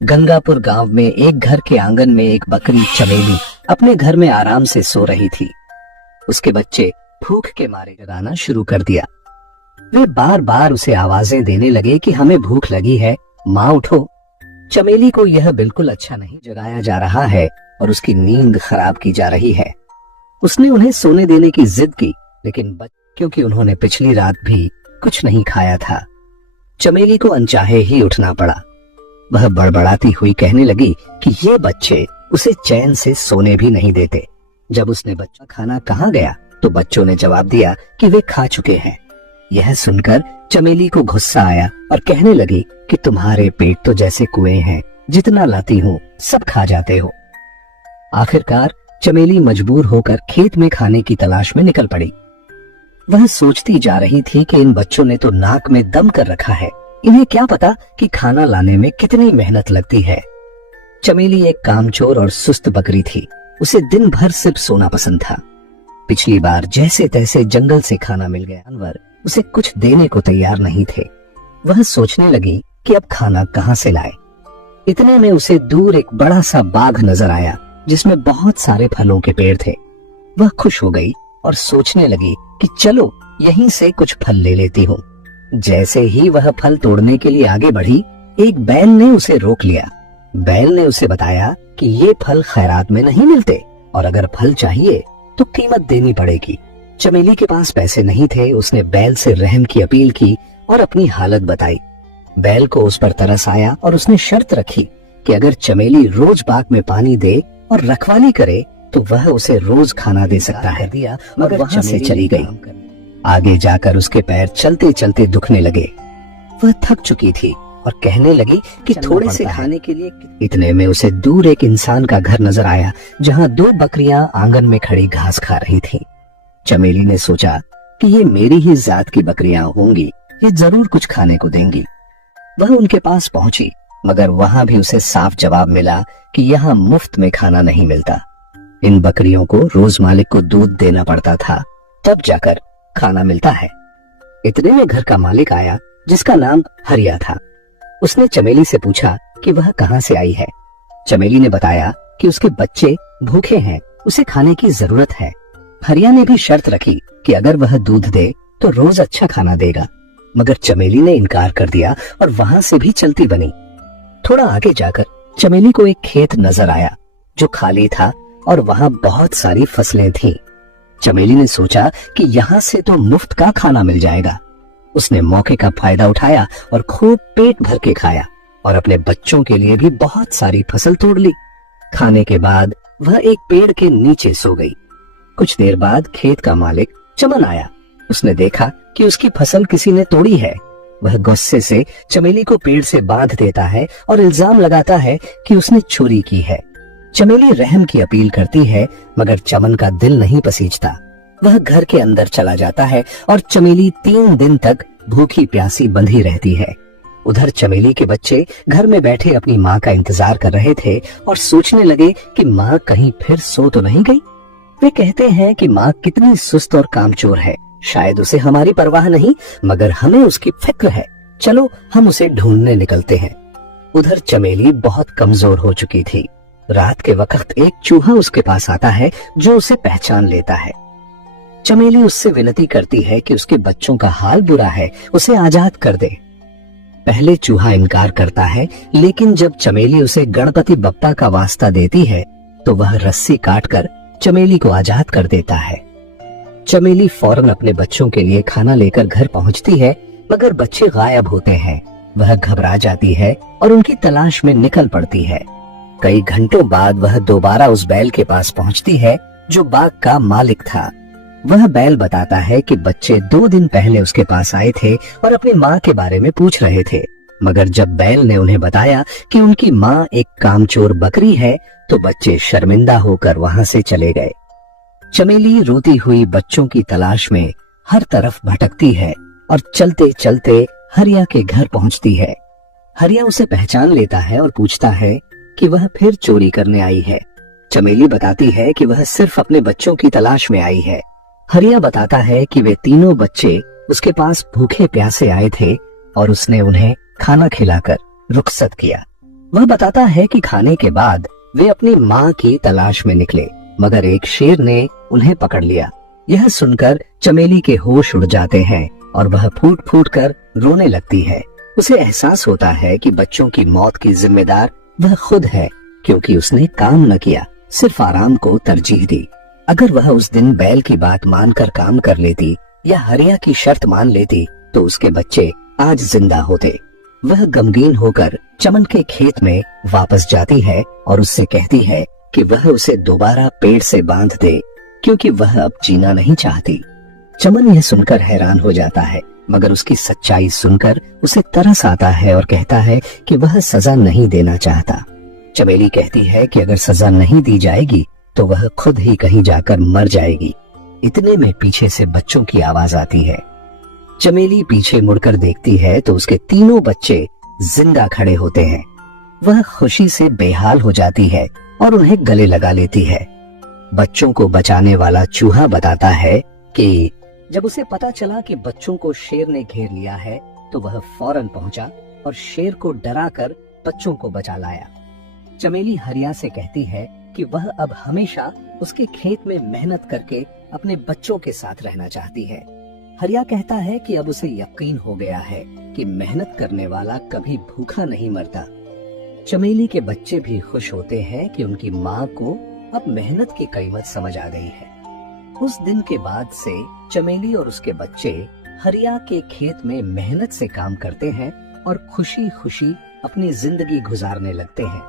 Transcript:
गंगापुर गांव में एक घर के आंगन में एक बकरी चमेली अपने घर में आराम से सो रही थी। उसके बच्चे भूख के मारे जगाना शुरू कर दिया। वे बार बार उसे आवाजें देने लगे कि हमें भूख लगी है, माँ उठो। चमेली को यह बिल्कुल अच्छा नहीं जगाया जा रहा है और उसकी नींद खराब की जा रही है। उसने उन्हें सोने देने की जिद की, लेकिन क्योंकि उन्होंने पिछली रात भी कुछ नहीं खाया था, चमेली को अनचाहे ही उठना पड़ा। वह बड़बड़ाती हुई कहने लगी कि ये बच्चे उसे चैन से सोने भी नहीं देते। जब उसने बच्चा खाना कहाँ गया तो बच्चों ने जवाब दिया कि वे खा चुके हैं। यह सुनकर चमेली को गुस्सा आया और कहने लगी कि तुम्हारे पेट तो जैसे कुएं हैं, जितना लाती हूँ सब खा जाते हो। आखिरकार चमेली मजबूर होकर खेत में खाने की तलाश में निकल पड़ी। वह सोचती जा रही थी कि इन बच्चों ने तो नाक में दम कर रखा है, इन्हें क्या पता कि खाना लाने में कितनी मेहनत लगती है। चमेली एक कामचोर और सुस्त बकरी थी। उसे दिन भर सिर्फ सोना पसंद था। पिछली बार जैसे तैसे जंगल से खाना मिल गया, जानवर उसे कुछ देने को तैयार नहीं थे। वह सोचने लगी कि अब खाना कहाँ से लाए। इतने में उसे दूर एक बड़ा सा बाग नजर आया जिसमें बहुत सारे फलों के पेड़ थे। वह खुश हो गई और सोचने लगी कि चलो यहीं से कुछ फल ले लेती हूँ। जैसे ही वह फल तोड़ने के लिए आगे बढ़ी, एक बैल ने उसे रोक लिया। बैल ने उसे बताया कि ये फल खैरात में नहीं मिलते और अगर फल चाहिए तो कीमत देनी पड़ेगी। चमेली के पास पैसे नहीं थे। उसने बैल से रहम की अपील की और अपनी हालत बताई। बैल को उस पर तरस आया और उसने शर्त रखी कि अगर चमेली रोज बाग में पानी दे और रखवाली करे तो वह उसे रोज खाना दे सकता है। दिया मगर वहां से चली गई। आगे जाकर उसके पैर चलते चलते दुखने लगे। वह थक चुकी थी और कहने लगी कि थोड़े से खाने के लिए। इतने में उसे दूर एक इंसान का घर नजर आया जहां दो बकरियां आंगन में खड़ी घास खा रही थीं। चमेली ने सोचा कि ये मेरी ही जात की बकरियां होंगी, ये जरूर कुछ खाने को देंगी। वह उनके पास पहुंची, मगर वहां भी उसे साफ जवाब मिला कि यहाँ मुफ्त में खाना नहीं मिलता। इन बकरियों को रोज मालिक को दूध देना पड़ता था, तब जाकर खाना मिलता है। इतने में घर का मालिक आया जिसका नाम हरिया था। उसने चमेली से पूछा कि वह कहाँ से आई है। चमेली ने बताया कि उसके बच्चे भूखे हैं, उसे खाने की जरूरत है। हरिया ने भी शर्त रखी कि अगर वह दूध दे तो रोज अच्छा खाना देगा, मगर चमेली ने इनकार कर दिया और वहां से भी चलती बनी। थोड़ा आगे जाकर चमेली को एक खेत नजर आया जो खाली था और वहां बहुत सारी फसलें थीं। चमेली ने सोचा कि यहाँ से तो मुफ्त का खाना मिल जाएगा। उसने मौके का फायदा उठाया और खूब पेट भर के खाया और अपने बच्चों के लिए भी बहुत सारी फसल तोड़ ली। खाने के बाद वह एक पेड़ के नीचे सो गई। कुछ देर बाद खेत का मालिक चमन आया। उसने देखा कि उसकी फसल किसी ने तोड़ी है। वह गुस्से से चमेली को पेड़ से बांध देता है और इल्जाम लगाता है कि उसने चोरी की है। चमेली रहम की अपील करती है, मगर चमन का दिल नहीं पसीजता। वह घर के अंदर चला जाता है और चमेली 3 दिन तक भूखी प्यासी बंधी रहती है। उधर चमेली के बच्चे घर में बैठे अपनी माँ का इंतजार कर रहे थे और सोचने लगे कि माँ कहीं फिर सो तो नहीं गई। वे कहते हैं कि माँ कितनी सुस्त और कामचोर है, शायद उसे हमारी परवाह नहीं, मगर हमें उसकी फिक्र है। चलो हम उसे ढूंढने निकलते हैं। उधर चमेली बहुत कमजोर हो चुकी थी। रात के वक्त एक चूहा उसके पास आता है जो उसे पहचान लेता है। चमेली उससे विनती करती है कि उसके बच्चों का हाल बुरा है, उसे आजाद कर दे। पहले चूहा इनकार करता है, लेकिन जब चमेली उसे गणपति बप्पा का वास्ता देती है तो वह रस्सी काटकर चमेली को आजाद कर देता है। चमेली फौरन अपने बच्चों के लिए खाना लेकर घर पहुंचती है, मगर बच्चे गायब होते हैं। वह घबरा जाती है और उनकी तलाश में निकल पड़ती है। कई घंटों बाद वह दोबारा उस बैल के पास पहुंचती है जो बाग का मालिक था। वह बैल बताता है कि बच्चे 2 दिन पहले उसके पास आए थे और अपनी माँ के बारे में पूछ रहे थे, मगर जब बैल ने उन्हें बताया कि उनकी माँ एक कामचोर बकरी है तो बच्चे शर्मिंदा होकर वहां से चले गए। चमेली रोती हुई बच्चों की तलाश में हर तरफ भटकती है और चलते चलते हरिया के घर पहुंचती है। हरिया उसे पहचान लेता है और पूछता है कि वह फिर चोरी करने आई है। चमेली बताती है कि वह सिर्फ अपने बच्चों की तलाश में आई है। हरिया बताता है कि वे तीनों बच्चे उसके पास भूखे प्यासे आए थे और उसने उन्हें खाना खिलाकर रुखसत किया। वह बताता है कि खाने के बाद वे अपनी माँ की तलाश में निकले, मगर एक शेर ने उन्हें पकड़ लिया। यह सुनकर चमेली के होश उड़ जाते हैं और वह फूट फूट कर रोने लगती है। उसे एहसास होता है कि बच्चों की मौत की जिम्मेदार वह खुद है, क्योंकि उसने काम न किया, सिर्फ आराम को तरजीह दी। अगर वह उस दिन बैल की बात मानकर काम कर लेती या हरिया की शर्त मान लेती तो उसके बच्चे आज जिंदा होते। वह गमगीन होकर चमन के खेत में वापस जाती है और उससे कहती है कि वह उसे दोबारा पेड़ से बांध दे, क्योंकि वह अब जीना नहीं चाहती। चमन यह सुनकर हैरान हो जाता है, मगर उसकी सच्चाई सुनकर उसे तरस आता है और कहता है कि वह सजा नहीं देना चाहता। चमेली कहती है कि अगर सजा नहीं दी जाएगी तो वह खुद ही कहीं जाकर मर जाएगी। इतने में पीछे से बच्चों की आवाज आती है। चमेली पीछे मुड़कर देखती है तो उसके तीनों बच्चे जिंदा खड़े होते हैं। वह खुशी से बेहाल हो जाती है और उन्हें गले लगा लेती है। बच्चों को बचाने वाला चूहा बताता है कि जब उसे पता चला कि बच्चों को शेर ने घेर लिया है तो वह फौरन पहुंचा और शेर को डराकर बच्चों को बचा लाया। चमेली हरिया से कहती है कि वह अब हमेशा उसके खेत में मेहनत करके अपने बच्चों के साथ रहना चाहती है। हरिया कहता है कि अब उसे यकीन हो गया है कि मेहनत करने वाला कभी भूखा नहीं मरता। चमेली के बच्चे भी खुश होते हैं कि उनकी माँ को अब मेहनत की कीमत समझ आ गई है। उस दिन के बाद से चमेली और उसके बच्चे हरिया के खेत में मेहनत से काम करते हैं और खुशी खुशी अपनी जिंदगी गुजारने लगते हैं।